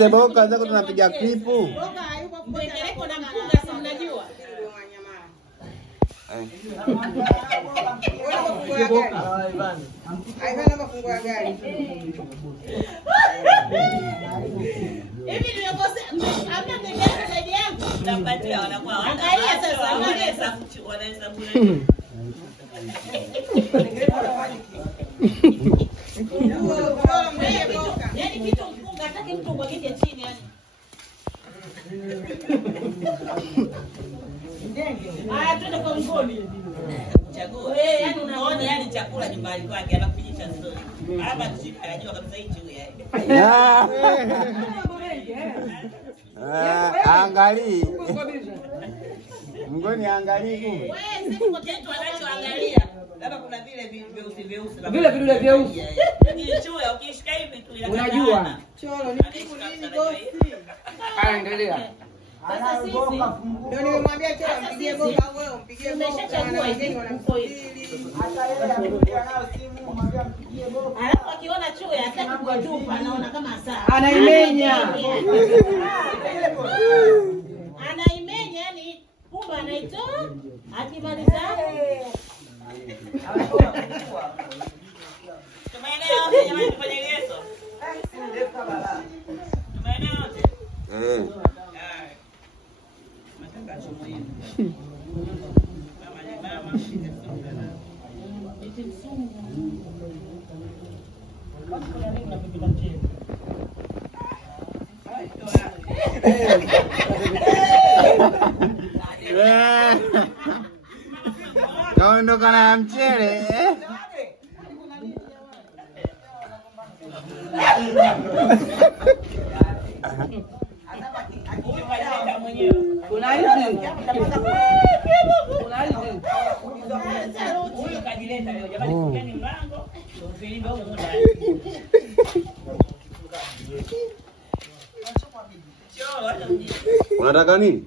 Muulize Boka zako tunapiga klipu. Boka hayupo kuendelea na mkunga si mnajua. Aivana mafungua gari. Hivi nimekosa hamna ngegea zaidi yangu. Tutapatia wanakuwa. Angalia sasa wanahesabu nini? Yaani kitu mkunga hataki mtu mwagike chini yani. Haya twende kwa mgoni. Chagua. Yaani unaona yani chakula nyumbani kwake anakujicha story. Hapa tushika anajua kabisa hichi huyu yani. Angalia. Mgoni angalia huko. Wewe sisi kwa kitu anachoangalia. Labda kuna vile vyeusi. Vile vidude vyeusi. Yaani chuo ukishika hivi tu unajua. Cholo ni kitu nini bosi? Endelea. Sasa sisi ndio nimemwambia Cholo mpigie Boka au wewe mpigie Boka. Umeshachagua hivi wanamsubiri. Hata yeye anakuja nao simu mwambia mpigie Boka. Alafu akiona chuo hataki kutupa anaona kama hasara. Anaimenya. Anaimenya yani kumbe anaitoa akimaliza. Tumeelewa jamani kwenye geso. Tumeelewa wote? Matangazo muhimu. Mama ni mama. Eti msungu. Basi kuna nini unapika mchele? Kaondoka na mchele. Kuna hizi. Kuna hizi. Huyu kajileta leo jamani kukeni mlango. Filimbe huko ndani. Unataka nini?